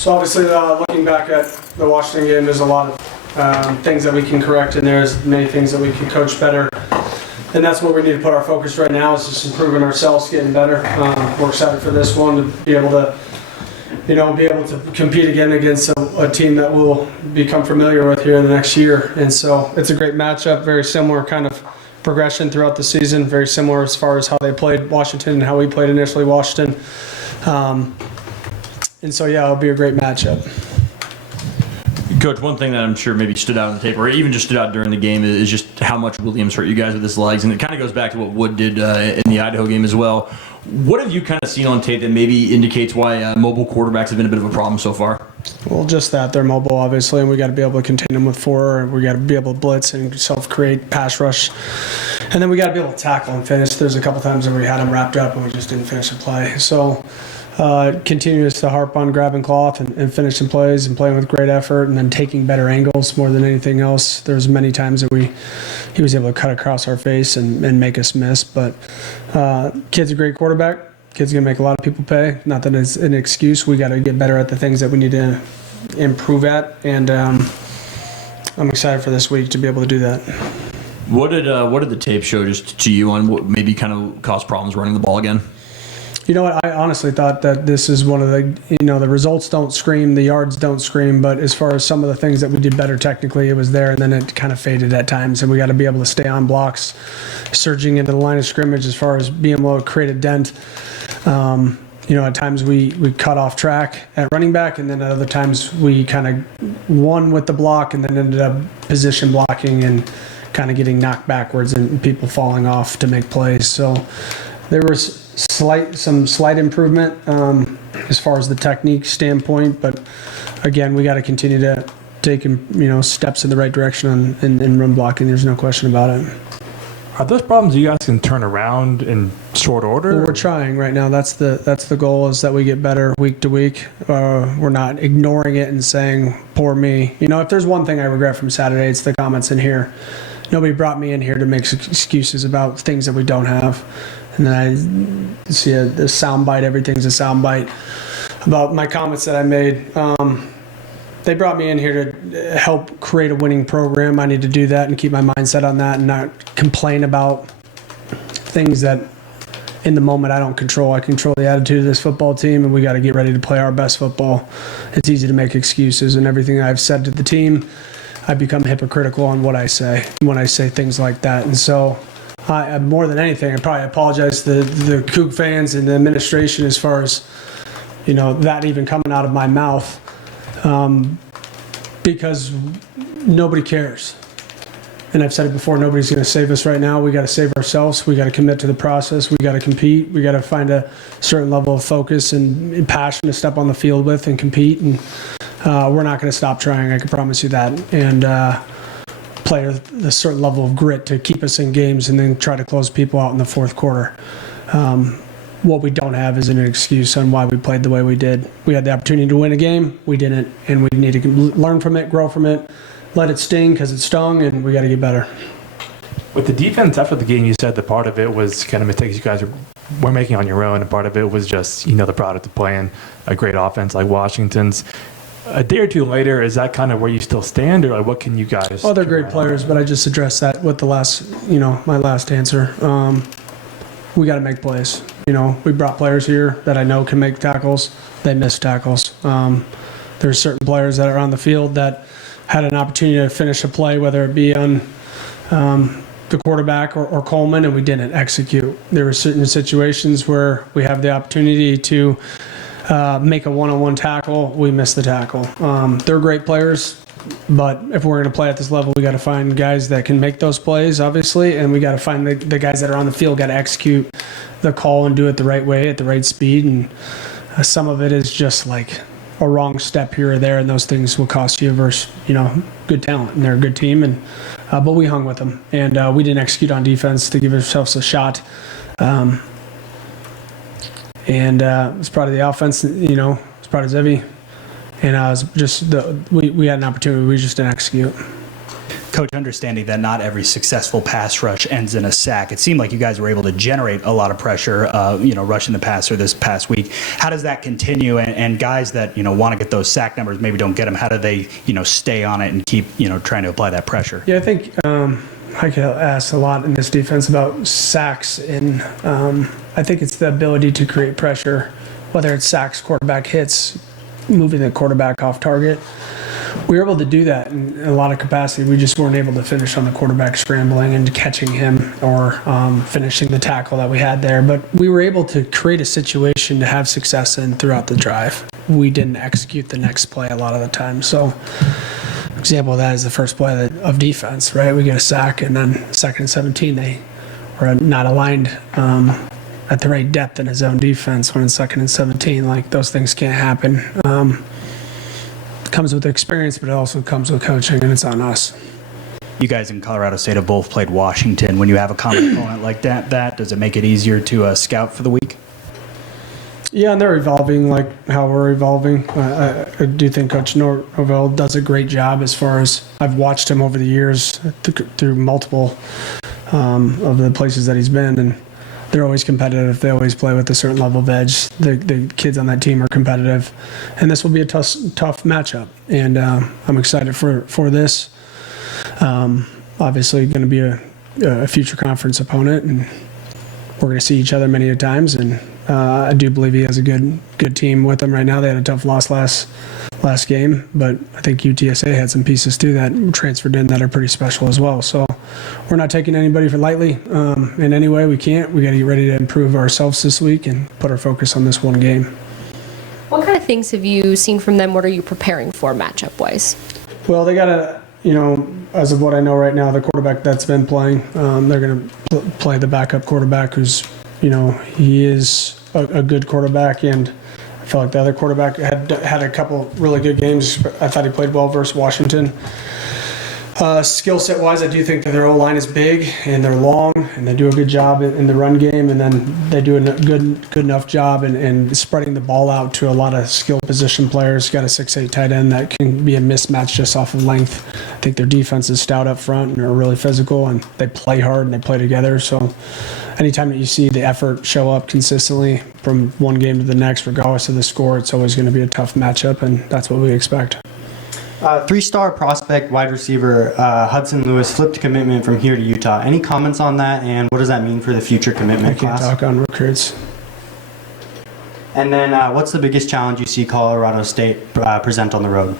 So obviously, looking back at the Washington game, there's a lot of things that we can correct, and there's many things that we can coach better. And that's where we need to put our focus right now, is just improving ourselves, getting better. We're excited for this one, to be able to, compete again against a team that we'll become familiar with here in the next year. And so it's a great matchup, very similar kind of progression throughout the season, very similar as far as how they played Washington and how we played initially Washington. And so, yeah, it'll be a great matchup. Coach, one thing that I'm sure maybe stood out on the tape, or even just stood out during the game, is just how much Williams hurt you guys with his legs. And it kind of goes back to what Wood did in the Idaho game as well. What have you kind of seen on tape that maybe indicates why mobile quarterbacks have been a bit of a problem so far? Well, just that. They're mobile, obviously, and we got to be able to contain them with 4. We got to be able to blitz and self-create pass rush. And then we got to be able to tackle and finish. There's a couple times that we had them wrapped up and we just didn't finish the play. So continues to harp on grabbing cloth and finishing plays and playing with great effort, and then taking better angles more than anything else. There's many times that he was able to cut across our face and make us miss. But kid's a great quarterback. Kid's going to make a lot of people pay. Not that it's an excuse. We got to get better at the things that we need to improve at, and I'm excited for this week to be able to do that. What did the tape show just to you on what maybe kind of caused problems running the ball again? You know what? I honestly thought that this is one of the, the results don't scream, the yards don't scream, but as far as some of the things that we did better technically, it was there, and then it kind of faded at times, and we got to be able to stay on blocks, surging into the line of scrimmage as far as being able to create a dent. At times we cut off track at running back, and then at other times we kind of won with the block and then ended up position blocking and kind of getting knocked backwards and people falling off to make plays. So there was some slight improvement as far as the technique standpoint, but again, we got to continue to take steps in the right direction in run blocking. There's no question about it. Are those problems you guys can turn around in short order? Well, we're trying right now. That's the goal, is that we get better week to week. We're not ignoring it and saying, poor me. If there's one thing I regret from Saturday, it's the comments in here. Nobody brought me in here to make excuses about things that we don't have. And then I see a soundbite, everything's a soundbite, about my comments that I made. They brought me in here to help create a winning program. I need to do that and keep my mindset on that and not complain about things that in the moment I don't control. I control the attitude of this football team, and we got to get ready to play our best football. It's easy to make excuses, and everything I've said to the team, I become hypocritical on what I say when I say things like that. And so more than anything, I probably apologize to the Coug fans and the administration as far as, that even coming out of my mouth, because nobody cares. And I've said it before, nobody's going to save us right now. We got to save ourselves. We got to commit to the process. We got to compete. We got to find a certain level of focus and passion to step on the field with and compete. And we're not going to stop trying, I can promise you that. And play a certain level of grit to keep us in games and then try to close people out in the fourth quarter. What we don't have is an excuse on why we played the way we did. We had the opportunity to win a game, we didn't, and we need to learn from it, grow from it, let it sting because it stung, and we got to get better. With the defense after the game, you said that part of it was kind of mistakes you guys were making on your own, and part of it was just the product of playing a great offense like Washington's. A day or two later, is that kind of where you still stand, or what can you guys? Oh, they're great players, but I just addressed that with the last, my last answer. We got to make plays. We brought players here that I know can make tackles. They missed tackles. There's certain players that are on the field that had an opportunity to finish a play, whether it be on the quarterback or Coleman, and we didn't execute. There were certain situations where we have the opportunity to make a one-on-one tackle, we miss the tackle. They're great players, but if we're going to play at this level, we got to find guys that can make those plays, obviously, and we got to find the guys that are on the field got to execute the call and do it the right way at the right speed. And some of it is just like a wrong step here or there, and those things will cost you versus good talent, and they're a good team. And but we hung with them, and we didn't execute on defense to give ourselves a shot. And it's part of the offense, it's part of Zevi. And it was just we had an opportunity, we just didn't execute. Coach, understanding that not every successful pass rush ends in a sack, it seemed like you guys were able to generate a lot of pressure, rushing the passer this past week. How does that continue? And guys that, want to get those sack numbers, maybe don't get them, how do they, stay on it and keep, trying to apply that pressure? Yeah, I think I get asked a lot in this defense about sacks, and I think it's the ability to create pressure, whether it's sacks, quarterback hits, moving the quarterback off target. We were able to do that in a lot of capacity. We just weren't able to finish on the quarterback scrambling and catching him or finishing the tackle that we had there. But we were able to create a situation to have success in throughout the drive. We didn't execute the next play a lot of the time. So example of that is the first play of defense, right? We get a sack, and then 2nd and 17, they were not aligned at the right depth in his own defense when it's 2nd and 17. Like, those things can't happen. Comes with experience, but it also comes with coaching, and it's on us. You guys in Colorado State have both played Washington. When you have a common opponent like that, does it make it easier to scout for the week? Yeah, and they're evolving like how we're evolving. I do think Coach Norvell does a great job as far as I've watched him over the years through multiple of the places that he's been, and they're always competitive. They always play with a certain level of edge. The kids on that team are competitive, and this will be a tough matchup. And I'm excited for this. Obviously, going to be a future conference opponent, and we're going to see each other many a times. And I do believe he has a good team with him right now. They had a tough loss last game, but I think UTSA had some pieces too that transferred in that are pretty special as well. So we're not taking anybody for lightly in any way. We can't. We got to get ready to improve ourselves this week and put our focus on this one game. What kind of things have you seen from them? What are you preparing for matchup-wise? Well, they got to, as of what I know right now, the quarterback that's been playing, they're going to play the backup quarterback who's, he is a good quarterback, and I felt like the other quarterback had a couple really good games. I thought he played well versus Washington. Skill set wise, I do think that their O-line is big and they're long, and they do a good job in the run game, and then they do a good enough job in spreading the ball out to a lot of skill position players. Got a 6'8" tight end that can be a mismatch just off of length. I think their defense is stout up front and are really physical, and they play hard and they play together. So anytime that you see the effort show up consistently from one game to the next, regardless of the score, it's always going to be a tough matchup, and that's what we expect. Three-star prospect wide receiver Hudson Lewis flipped commitment from here to Utah. Any comments on that, and what does that mean for the future commitment I can't class? talk on recruits. And then what's the biggest challenge you see Colorado State present on the road?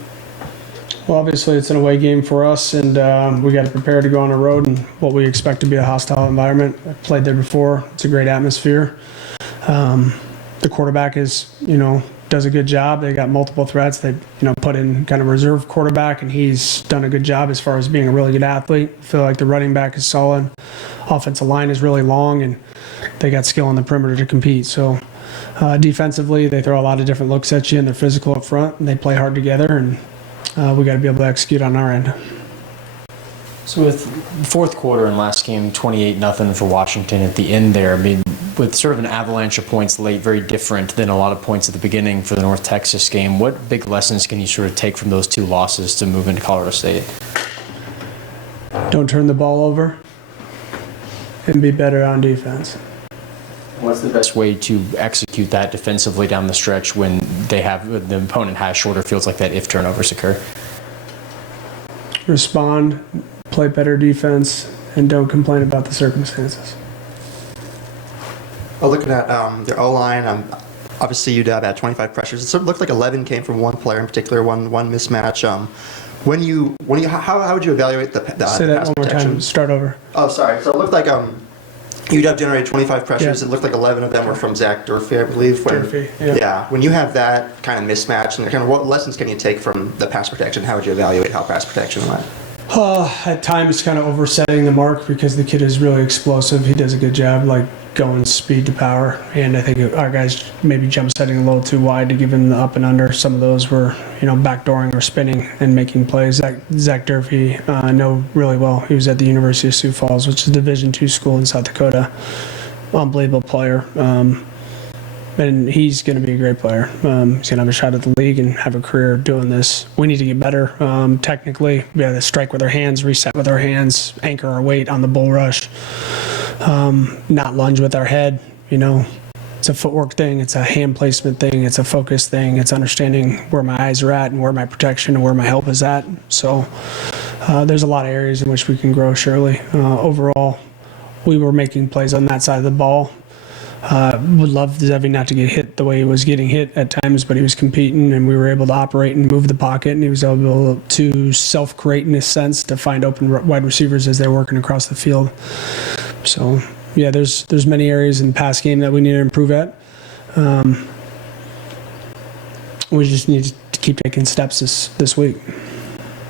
Well, obviously it's an away game for us, and we got to prepare to go on the road in what we expect to be a hostile environment. I've played there before. It's a great atmosphere. The quarterback is, does a good job. They got multiple threats. They, put in kind of reserve quarterback, and he's done a good job as far as being a really good athlete. I feel like the running back is solid. Offensive line is really long, and they got skill on the perimeter to compete. So defensively, they throw a lot of different looks at you, and they're physical up front, and they play hard together, and we got to be able to execute on our end. So with fourth quarter and last game, 28-0 for Washington at the end there, I mean, with sort of an avalanche of points late, very different than a lot of points at the beginning for the North Texas game. What big lessons can you sort of take from those two losses to move into Colorado State? Don't turn the ball over and be better on defense. What's the best way to execute that defensively down the stretch when the opponent has shorter fields like that if turnovers occur? Respond, play better defense, and don't complain about the circumstances. Well, looking at their O-line, obviously UW had 25 pressures. It looked like 11 came from one player in particular, one mismatch. How would you evaluate the Say that pass one more protection? time. Start over. Oh, sorry. So it looked like UW generated 25 pressures. Yeah. It looked like 11 of them were from Zach Durfee, I believe. Durfee, yeah. When you have that kind of mismatch, and kind of what lessons can you take from the pass protection? How would you evaluate how pass protection went? At times, kind of oversetting the mark because the kid is really explosive. He does a good job, like going speed to power. And I think our guys maybe jump setting a little too wide to give him the up and under. Some of those were, backdooring or spinning and making plays. Zach Durfee, I know really well. He was at the University of Sioux Falls, which is a Division II school in South Dakota. Unbelievable player. and he's going to be a great player. He's going to have a shot at the league and have a career doing this. We need to get better technically. We have to strike with our hands, reset with our hands, anchor our weight on the bull rush, not lunge with our head. It's a footwork thing. It's a hand placement thing. It's a focus thing. It's understanding where my eyes are at and where my protection and where my help is at. So there's a lot of areas in which we can grow, surely. Overall, we were making plays on that side of the ball. Would love Zevi not to get hit the way he was getting hit at times, but he was competing, and we were able to operate and move the pocket, and he was able to self-create in a sense to find open wide receivers as they're working across the field. So, yeah, there's many areas in the pass game that we need to improve at. We just need to keep taking steps this week.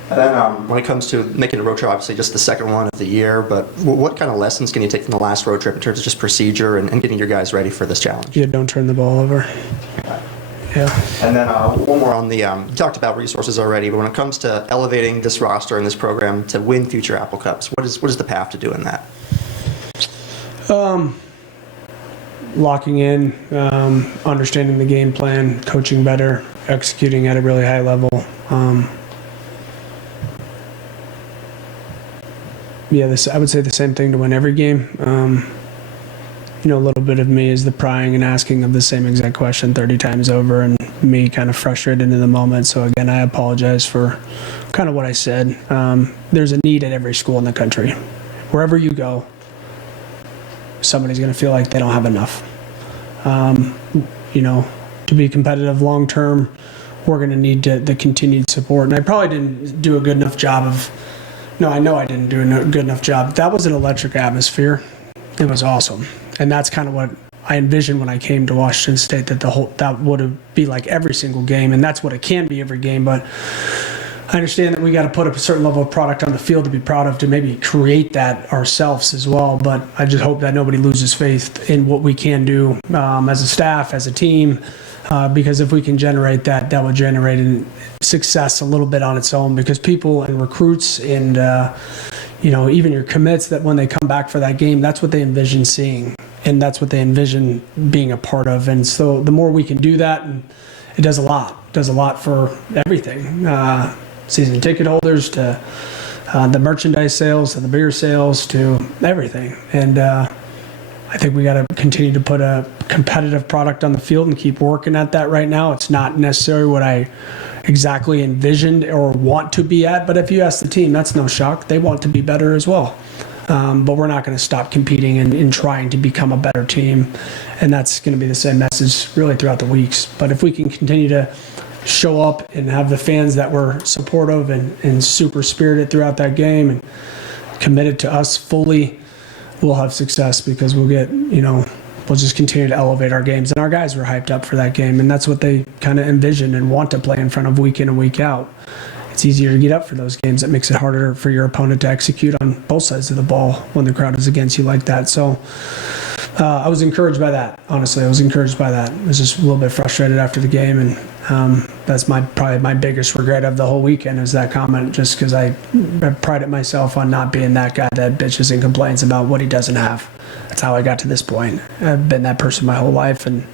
And then when it comes to making a road trip, obviously just the second one of the year, but what kind of lessons can you take from the last road trip in terms of just procedure and getting your guys ready for this challenge? Yeah, don't turn the ball over. Yeah. And then one more on the, you talked about resources already, but when it comes to elevating this roster and this program to win future Apple Cups, what is the path to doing that? Locking in, understanding the game plan, coaching better, executing at a really high level. I would say the same thing to win every game. A little bit of me is the prying and asking of the same exact question 30 times over, and me kind of frustrated in the moment. So again, I apologize for kind of what I said. There's a need at every school in the country. Wherever you go, somebody's going to feel like they don't have enough. To be competitive long term, we're going to need the continued support. And I probably didn't do a good enough job of. No, I know I didn't do a good enough job. That was an electric atmosphere. It was awesome, and that's kind of what I envisioned when I came to Washington State. That would be like every single game, and that's what it can be every game. But I understand that we got to put a certain level of product on the field to be proud of, to maybe create that ourselves as well. But I just hope that nobody loses faith in what we can do as a staff, as a team, because if we can generate that, that will generate success a little bit on its own. Because people and recruits and even your commits, that when they come back for that game, that's what they envision seeing, and that's what they envision being a part of. And so the more we can do that, and it does a lot. It does a lot for everything. Season ticket holders to the merchandise sales to the beer sales to everything. And I think we got to continue to put a competitive product on the field and keep working at that right now. It's not necessarily what I exactly envisioned or want to be at, but if you ask the team, that's no shock. They want to be better as well. But we're not going to stop competing and trying to become a better team. And that's going to be the same message really throughout the weeks. But if we can continue to show up and have the fans that were supportive and super spirited throughout that game and committed to us fully, we'll have success, because we'll just continue to elevate our games. And our guys were hyped up for that game, and that's what they kind of envision and want to play in front of week in and week out. It's easier to get up for those games. It makes it harder for your opponent to execute on both sides of the ball when the crowd is against you like that. So I was encouraged by that. Honestly, I was encouraged by that. I was just a little bit frustrated after the game, and that's probably my biggest regret of the whole weekend, is that comment, just because I prided myself on not being that guy that bitches and complains about what he doesn't have. That's how I got to this point. I've been that person my whole life, and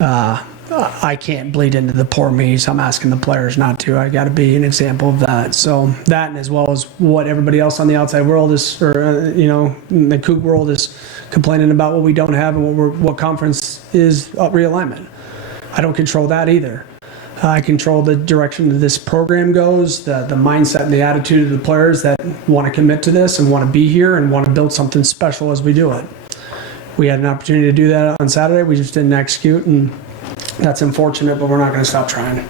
I can't bleed into the poor me, so I'm asking the players not to. I got to be an example of that. So that, and as well as what everybody else on the outside world is, or in the Coug world is complaining about what we don't have and what conference is realignment. I don't control that either. I control the direction that this program goes, the mindset and the attitude of the players that want to commit to this and want to be here and want to build something special as we do it. We had an opportunity to do that on Saturday. We just didn't execute, and that's unfortunate, but we're not going to stop trying.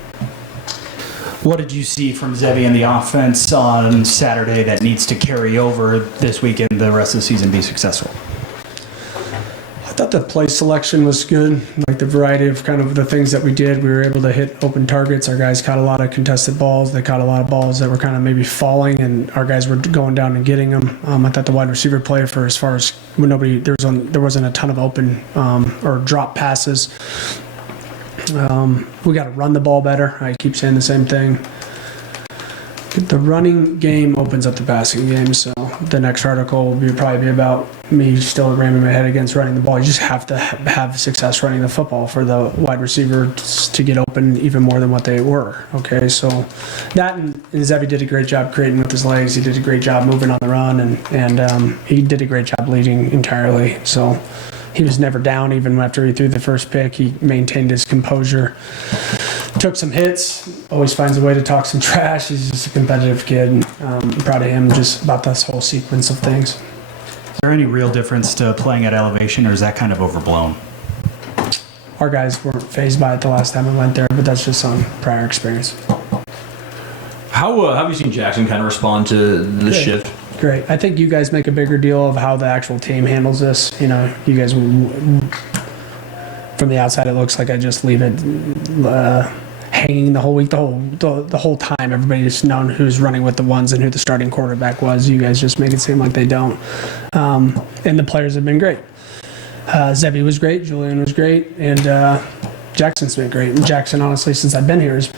What did you see from Zevi in the offense on Saturday that needs to carry over this week and the rest of the season be successful? I thought the play selection was good, like the variety of kind of the things that we did. We were able to hit open targets. Our guys caught a lot of contested balls. They caught a lot of balls that were kind of maybe falling, and our guys were going down and getting them. I thought the wide receiver play, for as far as when there wasn't a ton of open or drop passes. We got to run the ball better. I keep saying the same thing. The running game opens up the passing game, so the next article will probably be about me still ramming my head against running the ball. You just have to have success running the football for the wide receivers to get open even more than what they were. Okay, so that and Zevi did a great job creating with his legs. He did a great job moving on the run, and he did a great job leading entirely. So he was never down even after he threw the first pick. He maintained his composure. Took some hits, always finds a way to talk some trash. He's just a competitive kid. And, I'm proud of him just about this whole sequence of things. Is there any real difference to playing at elevation, or is that kind of overblown? Our guys weren't fazed by it the last time we went there, but that's just on prior experience. How have you seen Jackson kind of respond to the shift? Great. I think you guys make a bigger deal of how the actual team handles this. You know, you guys, from the outside, it looks like I just leave it hanging the whole week, the whole time. Everybody's known who's running with the ones and who the starting quarterback was. You guys just make it seem like they don't. And the players have been great. Zevi was great, Julian was great, and Jackson's been great. And Jackson, honestly, since I've been here, has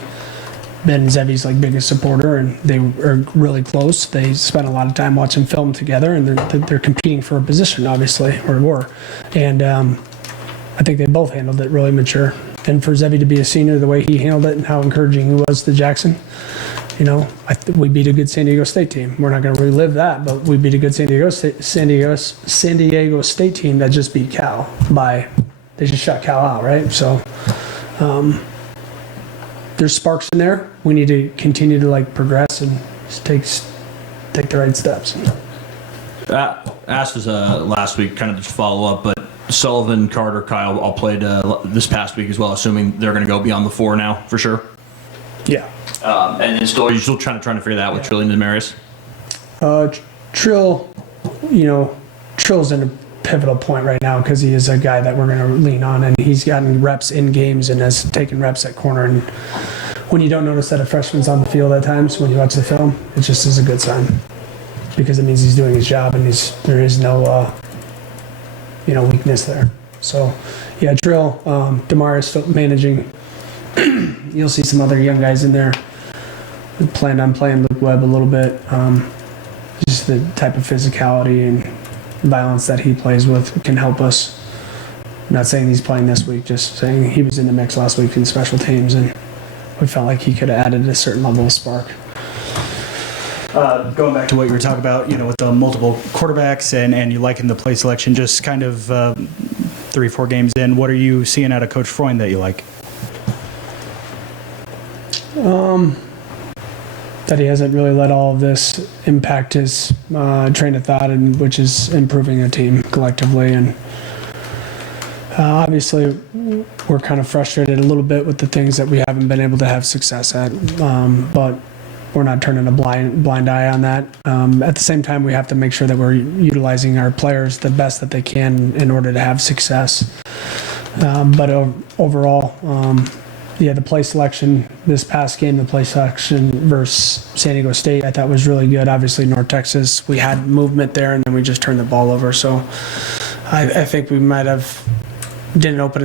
been Zevi's biggest supporter, and they are really close. They spent a lot of time watching film together, and they're competing for a position, obviously, or were. And I think they both handled it really mature. And for Zevi to be a senior, the way he handled it and how encouraging he was to Jackson, we beat a good San Diego State team. We're not going to relive that, but we beat a good San Diego State team that just beat Cal they just shut Cal out, right? So there's sparks in there. We need to continue to progress and just take the right steps. Asked us last week, kind of just follow up, but Sullivan, Carter, Kyle all played this past week as well, assuming they're going to go beyond the 4 now for sure. Yeah. And then you're still trying to figure that out with Trill and Demarius? Trill's in a pivotal point right now because he is a guy that we're going to lean on, and he's gotten reps in games and has taken reps at corner. And when you don't notice that a freshman's on the field at times when you watch the film, it just is a good sign because it means he's doing his job and there is no weakness there. So, yeah, Trill, Demarius still managing. You'll see some other young guys in there. We planned on playing Luke Webb a little bit. Just the type of physicality and violence that he plays with can help us. I'm not saying he's playing this week, just saying he was in the mix last week in special teams, and we felt like he could have added a certain level of spark. Going back to what you were talking about, with the multiple quarterbacks and you liking the play selection, just kind of 3-4 games in, what are you seeing out of Coach Freund that you like? That he hasn't really let all of this impact his train of thought, and which is improving the team collectively. And obviously, we're kind of frustrated a little bit with the things that we haven't been able to have success at, but we're not turning a blind eye on that. At the same time, we have to make sure that we're utilizing our players the best that they can in order to have success. But overall, the play selection this past game, the play selection versus San Diego State, I thought was really good. Obviously, North Texas, we had movement there, and then we just turned the ball over. So I think we might have didn't open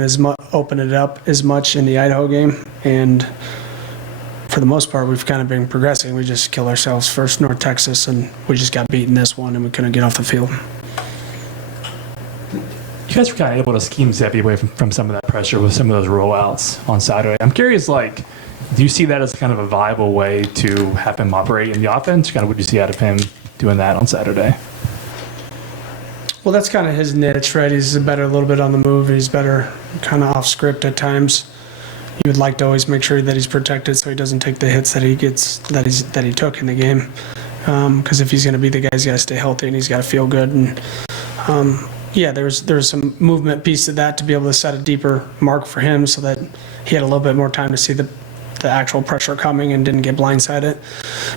it up as much in the Idaho game, and for the most part, we've kind of been progressing. We just killed ourselves first, North Texas, and we just got beaten this one, and we couldn't get off the field. You guys were kind of able to scheme Zevi away from some of that pressure with some of those rollouts on Saturday. I'm curious, do you see that as kind of a viable way to have him operate in the offense? Kind of what you see out of him doing that on Saturday? Well, that's kind of his niche, right? He's better a little bit on the move. He's better kind of off script at times. You would like to always make sure that he's protected so he doesn't take the hits that he gets that he took in the game. Because if he's going to be the guy, he's got to stay healthy and he's got to feel good. And there's some movement piece to that to be able to set a deeper mark for him so that he had a little bit more time to see the actual pressure coming and didn't get blindsided.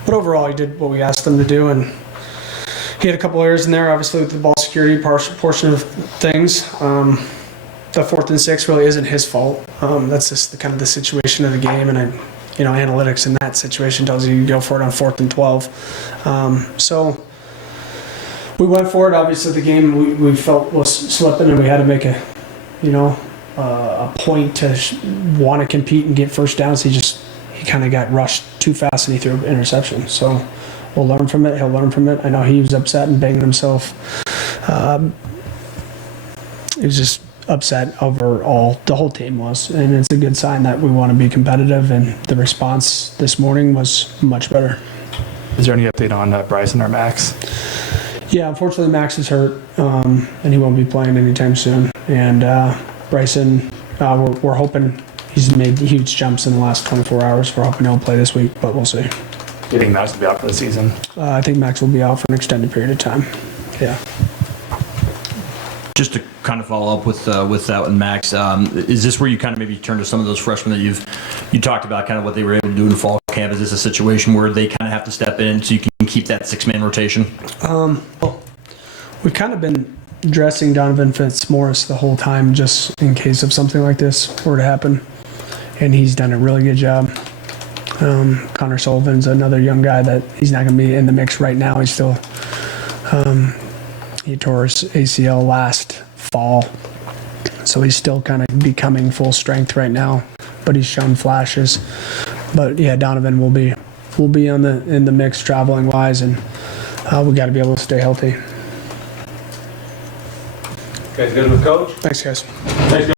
But overall, he did what we asked him to do, and he had a couple errors in there, obviously, with the ball security portion of things. The 4th and 6 really isn't his fault. That's just the situation of the game, and analytics in that situation tells you go for it on 4th and 12. So we went for it. Obviously, the game we felt was slipping, and we had to make a point to want to compete and get first downs. He kind of got rushed too fast, and he threw an interception. So we'll learn from it. He'll learn from it. I know he was upset and banging himself. He was just upset overall. The whole team was, and it's a good sign that we want to be competitive. And the response this morning was much better. Is there any update on Bryson or Max? Yeah, unfortunately, Max is hurt, and he won't be playing anytime soon. And Bryson, we're hoping he's made huge jumps in the last 24 hours. We're hoping he'll play this week, but we'll see. Do you think Max will be out for the season? I think Max will be out for an extended period of time. Yeah. Just to kind of follow up with that with Max, is this where you kind of maybe turn to some of those freshmen that you talked about, kind of what they were able to do in fall camp? Is this a situation where they kind of have to step in so you can keep that 6-man rotation? Well, we've kind of been dressing Donovan Fitzmaurice the whole time just in case of something like this were to happen, and he's done a really good job. Connor Sullivan's another young guy that he's not going to be in the mix right now. He's still he tore his ACL last fall, so he's still kind of becoming full strength right now, but he's shown flashes. But yeah, Donovan will be in the mix traveling wise, and we got to be able to stay healthy. Guys good with Coach? Thanks, guys. Thanks,